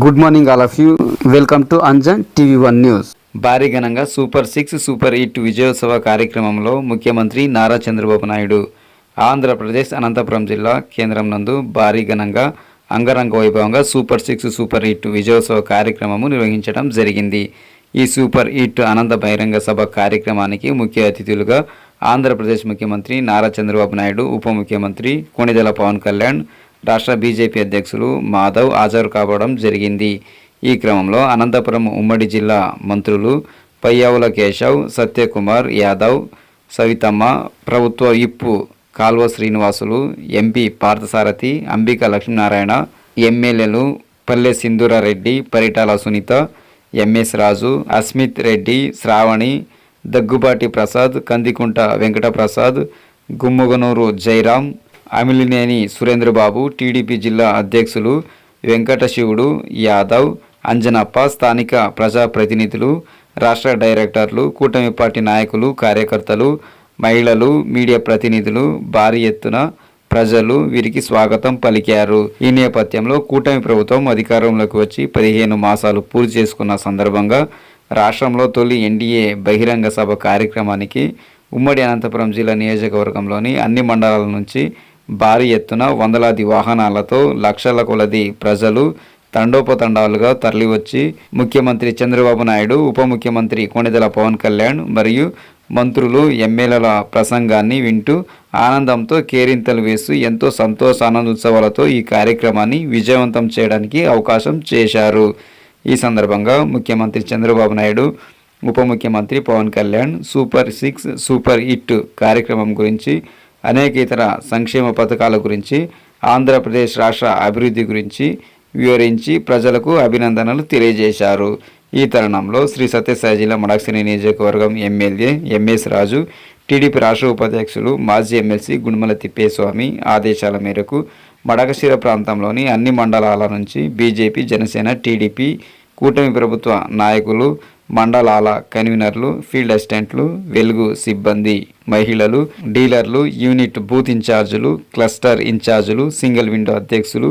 Good morning all of you. Welcome to Anjan TV one news. భారీ ఘనంగా super 6 super 8 విజయోత్సవ కార్యక్రమంలో ముఖ్యమంత్రి నారా చంద్రబాబు నాయుడు ఆంధ్రప్రదేశ్ అనంతపురం జిల్లా కేంద్రం నందు భారీ ఘనంగా అంగరంగ వైభవంగా సూపర్ 6 సూపర్ 8 విజయోత్సవ కార్యక్రమము నిర్వహించడం జరిగింది. ఈ సూపర్ 8 అనంత బహిరంగ సభ కార్యక్రమానికి ముఖ్య అతిథులుగా ఆంధ్రప్రదేశ్ ముఖ్యమంత్రి నారా చంద్రబాబు నాయుడు, ఉప ముఖ్యమంత్రి కొణిదెల పవన్ కళ్యాణ్, రాష్ట్ర బీజేపీ అధ్యక్షులు మాధవ్ హాజరు కావడం జరిగింది. ఈ క్రమంలో అనంతపురం ఉమ్మడి జిల్లా మంత్రులు పయ్యావుల కేశవ్, సత్యకుమార్ యాదవ్, సవితమ్మ, ప్రభుత్వ విప్ కాల్వ శ్రీనివాసులు, ఎంపీ పార్థసారథి, అంబికా లక్ష్మీనారాయణ, ఎమ్మెల్యేలు పల్లె సింధూరారెడ్డి, పరిటాల సునీత, ఎంఎస్ రాజు, అస్మిత్ రెడ్డి, శ్రావణి, దగ్గుబాటి ప్రసాద్, కందికుంట వెంకటప్రసాద్, గుమ్మగనూరు జైరాం, అమిలినేని సురేంద్రబాబు, టీడీపీ జిల్లా అధ్యక్షులు వెంకటశివుడు యాదవ్, అంజనప్ప, స్థానిక ప్రజాప్రతినిధులు, రాష్ట్ర డైరెక్టర్లు, కూటమి పార్టీ నాయకులు, కార్యకర్తలు, మహిళలు, మీడియా ప్రతినిధులు భారీ ఎత్తున ప్రజలు వీరికి స్వాగతం పలికారు. ఈ నేపథ్యంలో కూటమి ప్రభుత్వం అధికారంలోకి వచ్చి 15 మాసాలు పూర్తి చేసుకున్న సందర్భంగా రాష్ట్రంలో తొలి ఎన్డీఏ బహిరంగ సభ కార్యక్రమానికి ఉమ్మడి అనంతపురం జిల్లా నియోజకవర్గంలోని అన్ని మండలాల నుంచి భారీ ఎత్తున వందలాది వాహనాలతో లక్షల కొలది ప్రజలు తండోపతండాలుగా తరలివచ్చి ముఖ్యమంత్రి చంద్రబాబు నాయుడు, ఉప ముఖ్యమంత్రి కొణిదెల పవన్ కళ్యాణ్ మరియు మంత్రులు, ఎమ్మెల్యేల ప్రసంగాన్ని వింటూ ఆనందంతో కేరింతలు వేస్తూ ఎంతో ఆనందోత్సవాలతో ఈ కార్యక్రమాన్ని విజయవంతం చేయడానికి అవకాశం చేశారు. ఈ సందర్భంగా ముఖ్యమంత్రి చంద్రబాబు నాయుడు, ఉప ముఖ్యమంత్రి పవన్ కళ్యాణ్ సూపర్ 6 సూపర్ 8 కార్యక్రమం గురించి, అనేక ఇతర సంక్షేమ పథకాల గురించి, ఆంధ్రప్రదేశ్ రాష్ట్ర అభివృద్ధి గురించి వివరించి ప్రజలకు అభినందనలు తెలియజేశారు. ఈ తరుణంలో శ్రీ సత్యసాయి జిల్లా మడకశిర నియోజకవర్గం ఎమ్మెల్యే ఎంఎస్ రాజు, టీడీపీ రాష్ట్ర ఉపాధ్యక్షులు మాజీ ఎమ్మెల్సీ గుణమల తిప్పేస్వామి ఆదేశాల మేరకు మడకశిర ప్రాంతంలోని అన్ని మండలాల నుంచి బీజేపీ, జనసేన, టీడీపీ, కూటమి ప్రభుత్వ నాయకులు, మండలాల కన్వీనర్లు, ఫీల్డ్ అసిస్టెంట్లు, వెలుగు సిబ్బంది, మహిళలు, డీలర్లు, యూనిట్ బూత్ ఇన్ఛార్జీలు, క్లస్టర్ ఇన్ఛార్జీలు, సింగిల్ విండో అధ్యక్షులు,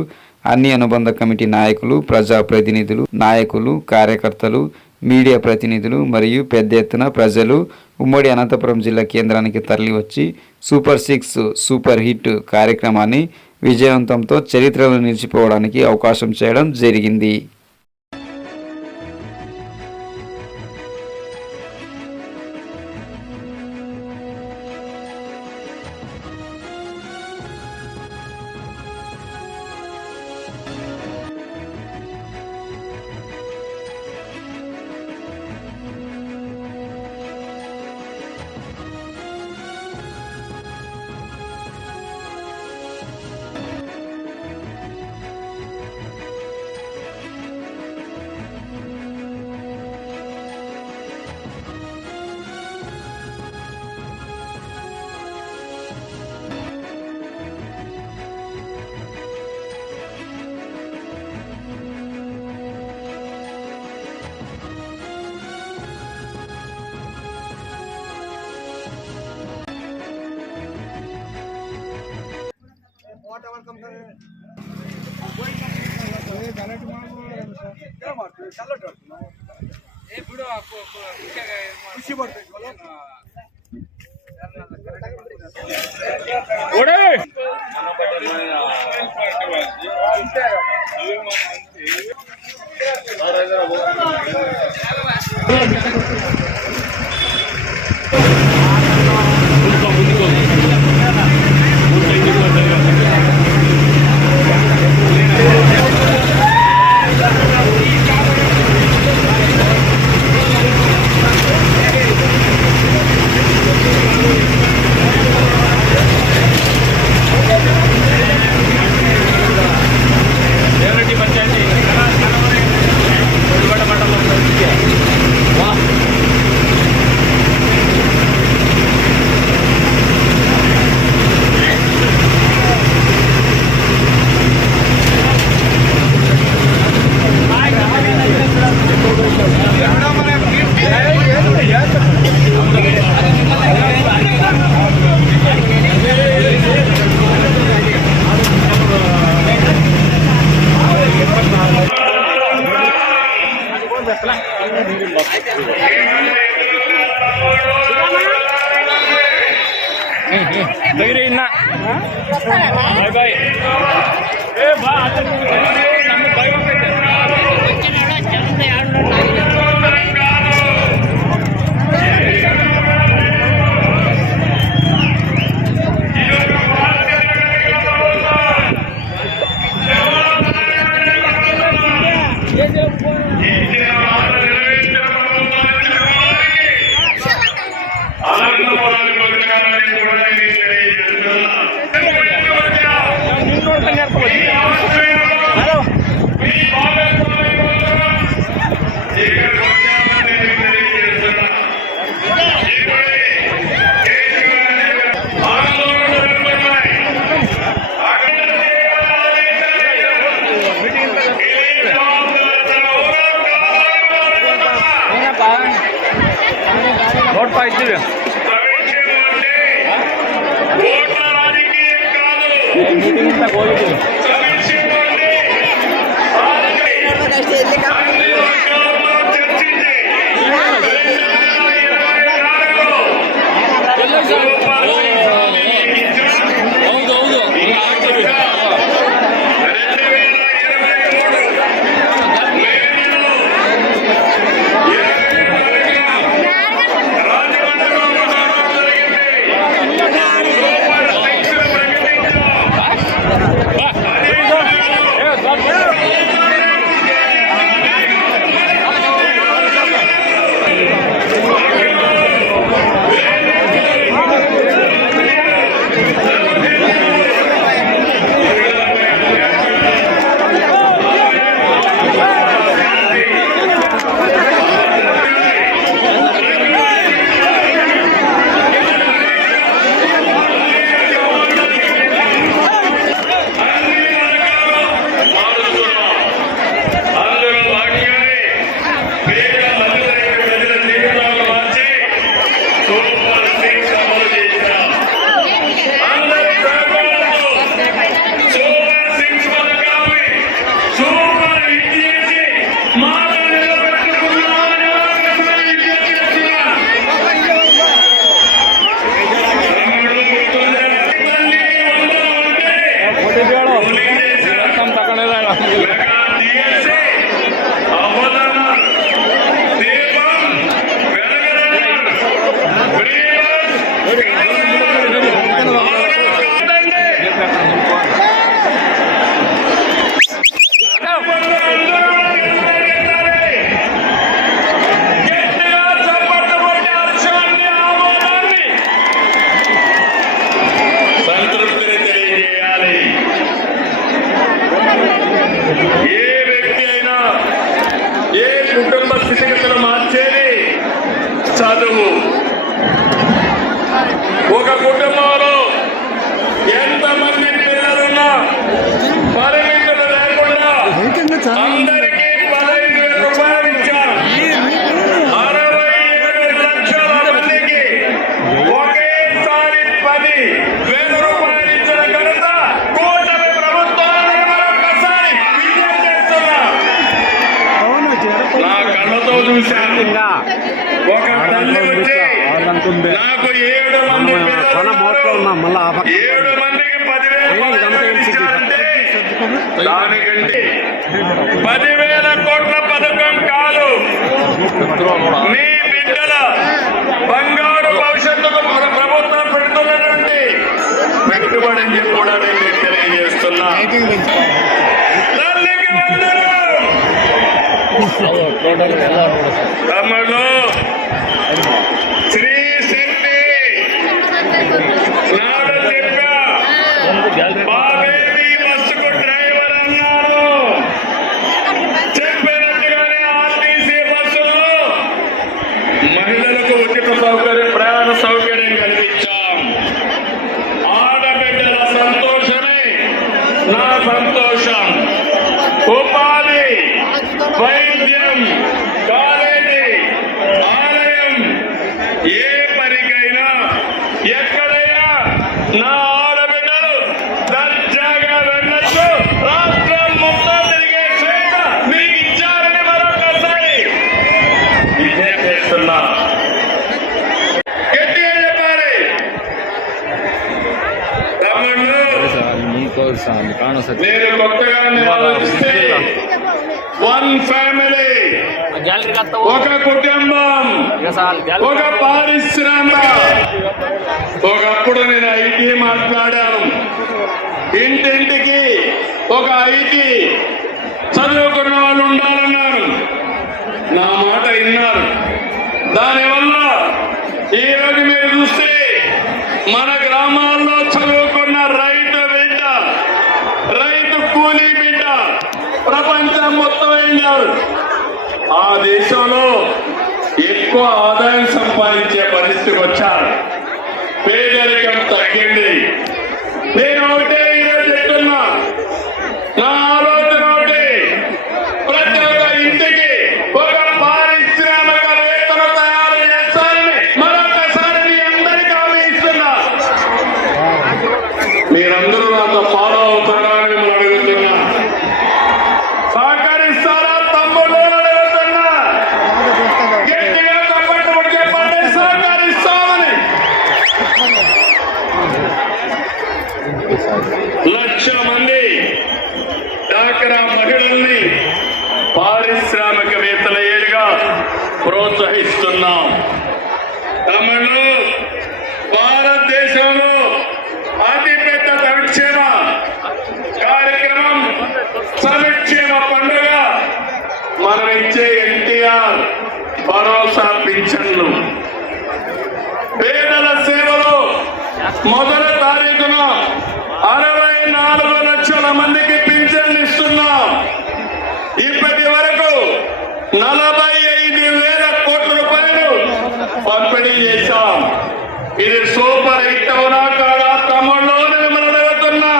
అన్ని అనుబంధ కమిటీ నాయకులు, ప్రజాప్రతినిధులు, నాయకులు, కార్యకర్తలు, మీడియా ప్రతినిధులు మరియు పెద్ద ఎత్తున ప్రజలు ఉమ్మడి అనంతపురం జిల్లా కేంద్రానికి తరలివచ్చి సూపర్ 6 సూపర్ హిట్ కార్యక్రమాన్ని విజయవంతంతో చరిత్రలో నిలిచిపోవడానికి అవకాశం చేయడం జరిగింది. నోట్ పాయింట్ చదువు. ఒక కుటుంబంలో ఎంతమంది పిల్లలున్నా పరిమితులు లేకుండా అందరికీ 15,000 రూపాయలు ఇచ్చారు. 67 లక్షల మందికి ఒకేసారి 10,000 రూపాయలు ఇచ్చిన ఘనత కూటమి ప్రభుత్వాన్ని మరొకసారి విజయం చేస్తున్నా. నా కళ్ళతో చూశాను. ఒక తల్లి వచ్చి నాకు 7 మంది 7 మందికి 10,000 ఇచ్చారంటే దానికంటే 10,000 కోట్ల పథకం కాదు. మీ బిడ్డల బంగారు భవిష్యత్తుకు ప్రభుత్వం పెడుతున్నటువంటి పెట్టుబడి అని కూడా నేను తెలియజేస్తున్నా. తల్లికి వందనం. తమ్ముడు శ్రీ శక్తి నాడు చెప్పా బాబేది బస్సుకు డ్రైవర్ అన్నారు. చెప్పినట్టుగానే ఆర్టీసీ బస్సులో మహిళలకు ఉచిత సౌకర్యం ప్రయాణ సౌకర్యం కల్పించాం. ఆడబిడ్డల సంతోషమే నా సంతోషం. ఉపాధి, వైద్యం, కాలేజీ, ఆలయం, ఏ పనికైనా ఎక్కడైనా నా ఆడబిడ్డలు దర్జాగా వెళ్ళొచ్చు. రాష్ట్రం మొత్తం తిరిగే స్వేచ్ఛ మీకు ఇచ్చారని మరొకసారి విజయం చేస్తున్నా. గట్టిగా చెప్పాలి తమ్ముళ్ళు. నేను కొత్తగా ఆలోచిస్తే వన్ ఫ్యామిలీ, ఒక కుటుంబం, ఒక పారిశ్రామిక. ఒకప్పుడు నేను ఐటీ మాట్లాడాను, ఇంటింటికి ఒక ఐటీ చదువుకున్న వాళ్ళు ఉండాలన్నారు. నా మాట విన్నారు. దానివల్ల ఈరోజు మీరు చూస్తే మన గ్రామాల్లో చదువుకున్న రైతు బిడ్డ, రైతు కూలీ బిడ్డ ప్రపంచం మొత్తం అయినారు. ఆ దేశంలో ఎక్కువ ఆదాయం సంపాదించే పరిస్థితికి వచ్చారు. పేదరికం తగ్గింది. నేను ఒకటే ఈరోజు చెప్తున్నా, నా ఆలోచన ఒకటి, ప్రతి ఒక్క ఇంటికి ఒక పారిశ్రామికవేత్తను తయారు చేస్తారని మరొకసారి మీ అందరికీ హామీ ఇస్తున్నా. మీరందరూ నాతో ఫాలో అవుతారా అని మిమ్మల్ని అడుగుతున్నా. సహకరిస్తారా తమ్ముళ్ళు అడుగుతున్నా. గట్టిగా తప్పట్టు చెప్పండి, సహకరిస్తామని. 1,00,000 మంది డాక్రా మహిళల్ని పారిశ్రామికవేత్తలయ్యేగా ప్రోత్సహిస్తున్నాం. తమిళు భారతదేశంలో అతిపెద్ద సంక్షేమ కార్యక్రమం, సంక్షేమ పండుగ మనం ఇచ్చే ఎన్టీఆర్ భరోసా పింఛన్లు. పేదల సేవలో మొదటి తారీఖున 64 లక్షల మందికి పింఛన్లు ఇస్తున్నాం. ఇప్పటి వరకు 45,000 కోట్ల రూపాయలు పంపిణీ చేశాం. ఇది సూపర్ హిట్ అవునా కాదా తమ్ముళ్ళు మిమ్మల్ని అడుగుతున్నా.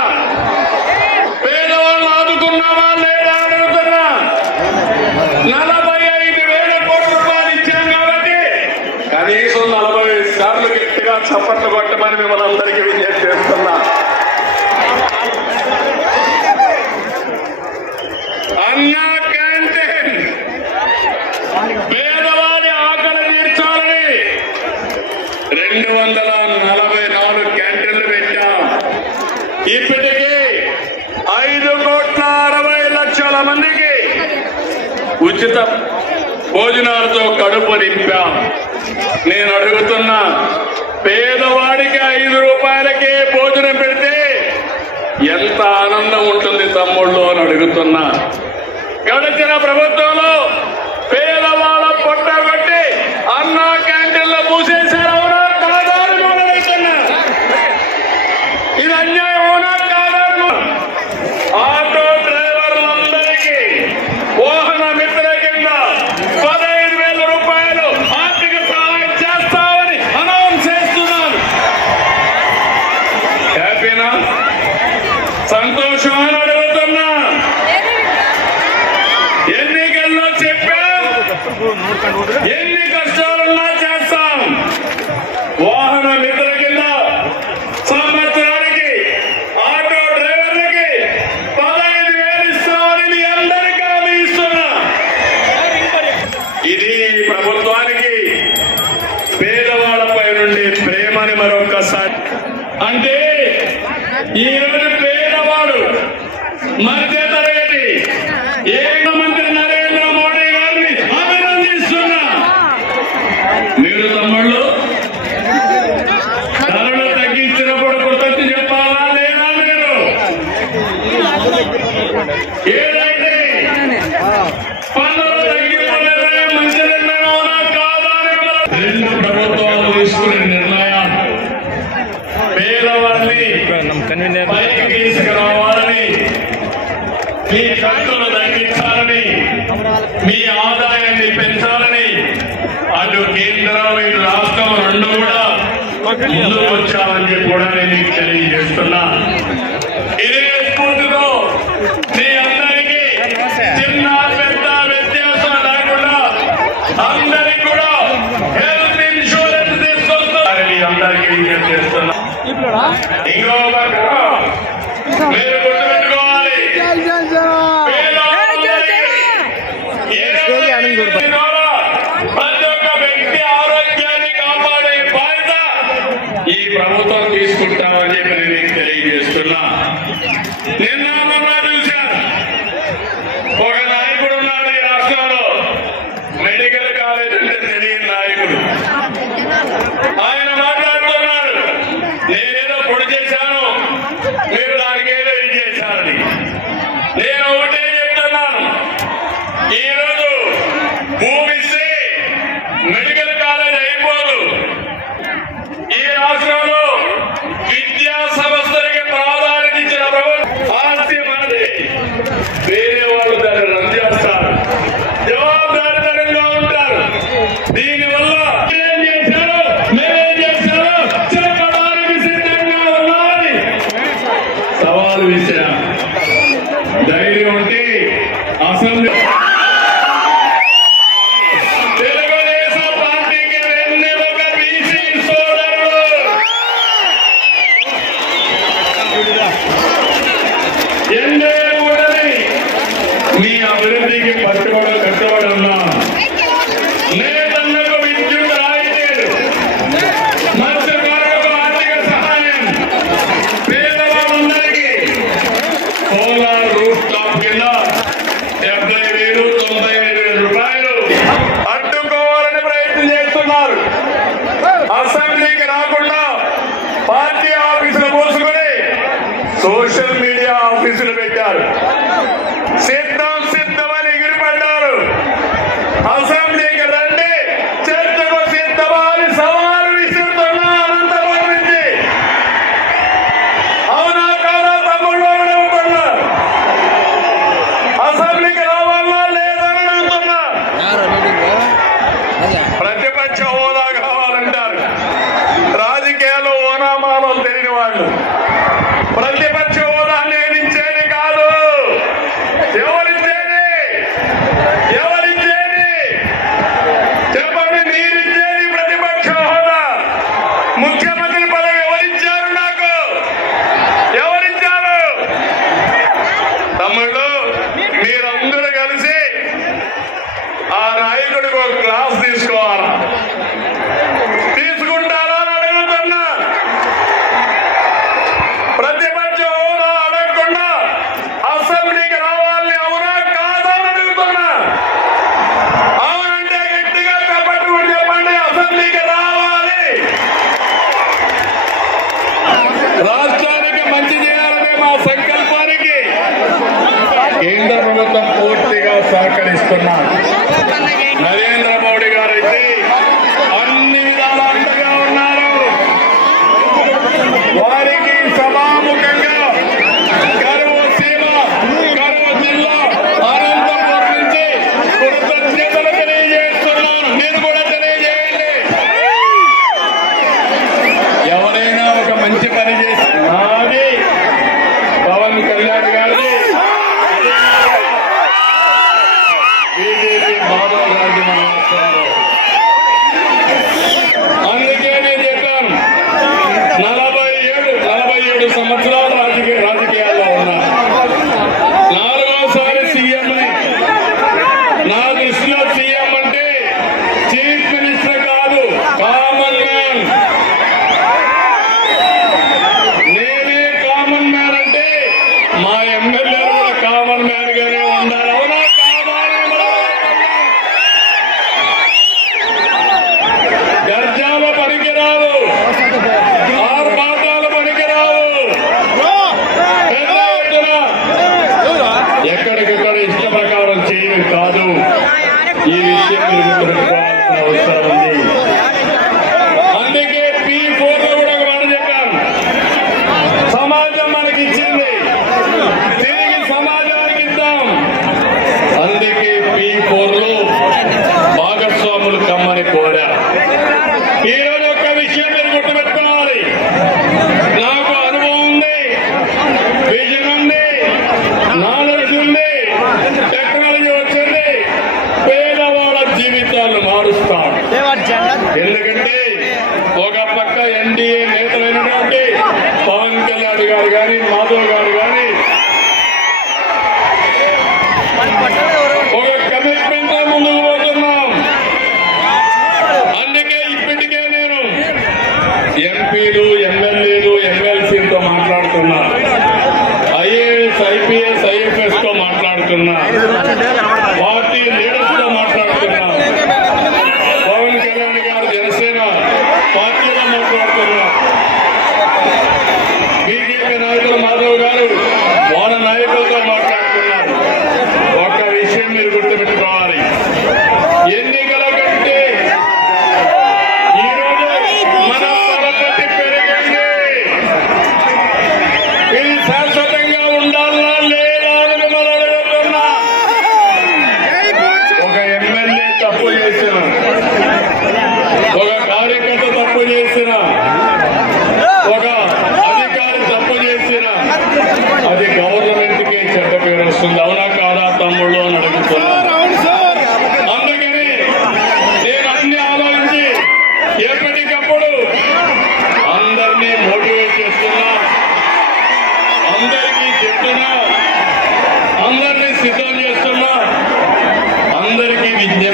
పేదవాళ్ళు ఆదుకున్నావా లేదా అడుగుతున్నా. 45,000 కోట్ల రూపాయలు ఇచ్చాం కాబట్టి కనీసం 40 సార్లు గట్టిగా చప్పట్లు కొట్టమని మిమ్మల్ని అందరికీ విజ్ఞప్తి చేస్తున్నా. అన్నా క్యాంటీన్ పేదవాడి ఆకలి తీర్చాలని 244 క్యాంటీన్లు పెట్టాం. ఇప్పటికీ 5,60,00,000 మందికి ఉచిత భోజనాలతో కడుపు నింపాం. నేను అడుగుతున్నా, పేదవాడికి 5 రూపాయలకే భోజనం పెడితే ఎంత ఆనందం ఉంటుంది తమ్ముళ్ళు అని అడుగుతున్నా. గడిచిన ప్రభుత్వంలో పేదవాళ్ళ పొట్టగొట్టి అన్నా క్యాంటీన్లో మూసేశారు. అవునా కాదా అని అడుగుతున్నా. ఇది అన్యాయం అవునా కాదా? ఆటో డ్రైవర్లందరికీ వాహన మిత్ర కింద 15,000 రూపాయలు ఆర్థిక సహాయం చేస్తామని అనౌన్స్ చేస్తున్నాను. హ్యాపీనా? సంతోషం అని అడుగుతున్నా. ఎన్నికల్లో చెప్పాం, ఎన్ని కష్టాలున్నా చేస్తాం. వాహన మిత్ర కింద సంవత్సరానికి ఆటో డ్రైవర్లకి 15,000 ఇస్తామని మీ అందరికీ హామీ ఇస్తున్నా. ఇది ప్రభుత్వానికి పేదవాళ్లపై నుండి ప్రేమని మరొకసారి. అంటే ఈరోజు పేదవాడు, మధ్య తరగతి, మంత్రి నరేంద్ర మోడీ గారిని అభినందిస్తున్నా. మీరు తమ్ముళ్ళు ధరలు తగ్గించినప్పుడు కృతజ్ఞత చెప్పాలా లేదా? మీరు ఏదైతే పన్నులు తగ్గిపోలేదని మంచి నిర్ణయం అవునా కాదా అని 2 ప్రభుత్వాలు తీసుకునే నిర్ణయాలు పేదవారిని పైకి తీసుకురావాలని, మీ ఖర్చులు తగ్గించాలని, మీ ఆదాయాన్ని పెంచాలని అటు కేంద్రం ఇటు రాష్ట్రం 2 కూడా ముందుకు వచ్చామని చెప్పి కూడా నేను మీకు తెలియజేస్తున్నా. ఇదే స్ఫూర్తితో మీ అందరికీ చిన్న పెద్ద వ్యత్యాసం లేకుండా అందరికీ కూడా హెల్త్ ఇన్సూరెన్స్ తీసుకొస్తారని మీ అందరికీ విజ్ఞప్తి చేస్తున్నా. ఇంకో పక్క మీరు గుర్తుపెట్టుకోవాలి, ప్రతి ఒక్క వ్యక్తి ఆరోగ్యాన్ని కాపాడే బాధ్యత ఈ ప్రభుత్వం తీసుకుంటామని చెప్పి నేను తెలియజేస్తున్నా. ధైర్యం ఉంటే అసెంబ్లీ తెలుగుదేశం పార్టీకి వెన్నెముక బీసీ సోదరులు ఎన్నే కూడని మీ అభివృద్ధికి కట్టుబడి ఉన్నాం. నేతన్నకు విద్యుత్ రాయితీలు, మత్స్యకారులకు ఆర్థిక సహాయం, పేదవాళ్ళందరికీ సోలార్ రూఫ్ టాప్ కింద 70,000, 95,000 రూపాయలు అడ్డుకోవాలని ప్రయత్నం చేస్తున్నారు. అసెంబ్లీకి రాకుండా పార్టీ ఆఫీసులు మూసుకొని సోషల్ మీడియా ఆఫీసులు పెట్టారు. సిద్ధమని ఎగిరిపడ్డారు. అసెంబ్లీకి రండి, చర్చకు సిద్ధమని సవాలు విసురుతున్నా అనంతపురం నుంచి. అవునా కాదా తమ్ముళ్ళు అడుగుతున్నా? అసెంబ్లీకి రావాలా లేదని అడుగుతున్నా. ప్రతిపక్ష హోదా కావాలంటారు. రాజకీయాల్లో ఓనామాలో తెలియని వాళ్ళు ప్రతిపక్ష హోదా నేనించేది కాదు.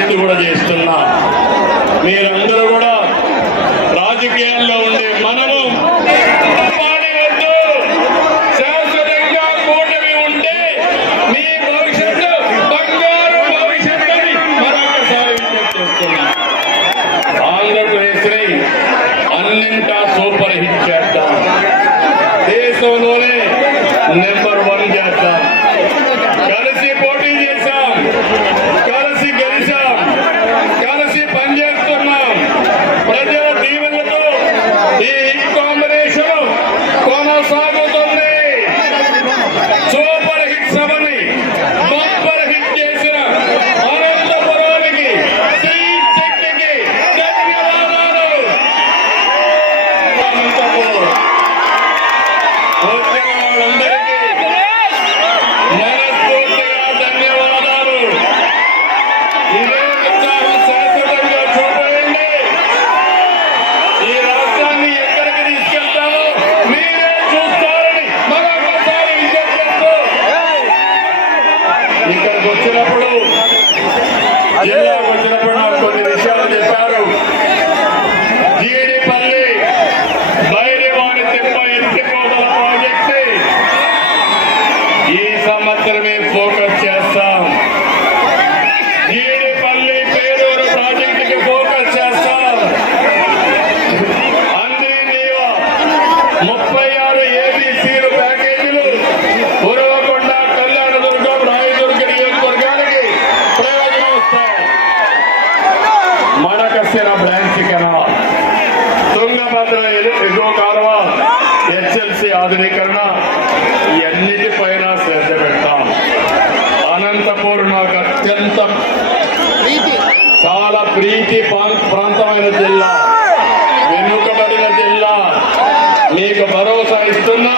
విజ్ఞప్తి కూడా చేస్తున్నా. మీరందరూ కూడా రాజకీయాల్లో ఉండే మనము పాడేయొద్దు. శాశ్వతంగా కూటమి ఉంటే మీ భవిష్యత్తు బంగారు భవిష్యత్తు మరొకసారి విజ్ఞప్తి చేస్తున్నా. ఆంధ్రప్రదేశ్ ని అన్నింటా సూపర్ హిట్ చేద్దాం. దేశంలోనే నెంబర్ 1 చేద్దాం. కలిసి పోటీ చేశాం, కలిసి గెలిచాం, కలిసి పనిచేస్తున్నాం. ప్రజల దీవెనలతో ఈ కాంబినేషన్ కొనసాగుతుంది. సూపర్ హిట్ సభని బంపర్ హిట్ చేసిన అనంతపురానికి శ్రీ శక్తికి ధన్యవాదాలు. అనంతపురం వచ్చిన వాళ్ళందరికీ మనస్ఫూర్తిగా ధన్యవాదాలు. ఇదే ఉత్సాహం శాశ్వతంగా చూపండి. ఈ రాష్ట్రాన్ని ఎక్కడికి తీసుకెళ్తామో మీరే చూస్తారని మరొకసారి విజ్ఞప్తి చేస్తూ, ఇక్కడికి వచ్చినప్పుడు జిల్లాకు వచ్చినప్పుడు నాకు కొన్ని విషయాలు చెప్పారు. జీడిపల్లి బైరివాణి తిప్ప ఎత్తిపోతల ప్రాజెక్టు ఈ సంవత్సరమే ఫోకస్ చేస్తాం. జీడిపల్లి పేరూరు ప్రాజెక్టుకి ఫోకస్ చేస్తాం. అంద్రీనీవా 36 ఏబీసీలు ప్యాకేజీలు ఉరవకొండ, కళ్యాణదుర్గం, రాయదుర్గ నియోజకవర్గానికి ప్రయోజనం వస్తాయి. మడకశిర బ్రాంచ్ కెనాల్, తుంగభద్ర ఎగువ కాలువ, హెచ్ఎల్సి ఆధునీకరణ, ఇవన్నిటిపైన శ్రద్ధ పెడతాం. అనంతపూర్ నాకు అత్యంత చాలా ప్రీతి ప్రాంతమైన జిల్లా, వెనుకబడిన జిల్లా. మీకు భరోసా ఇస్తున్నా,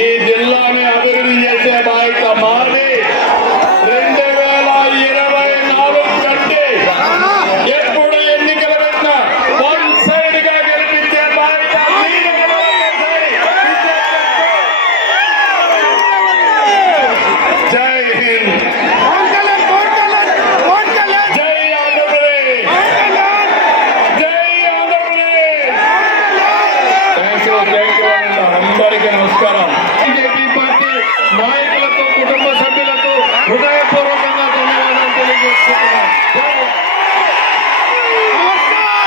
ఈ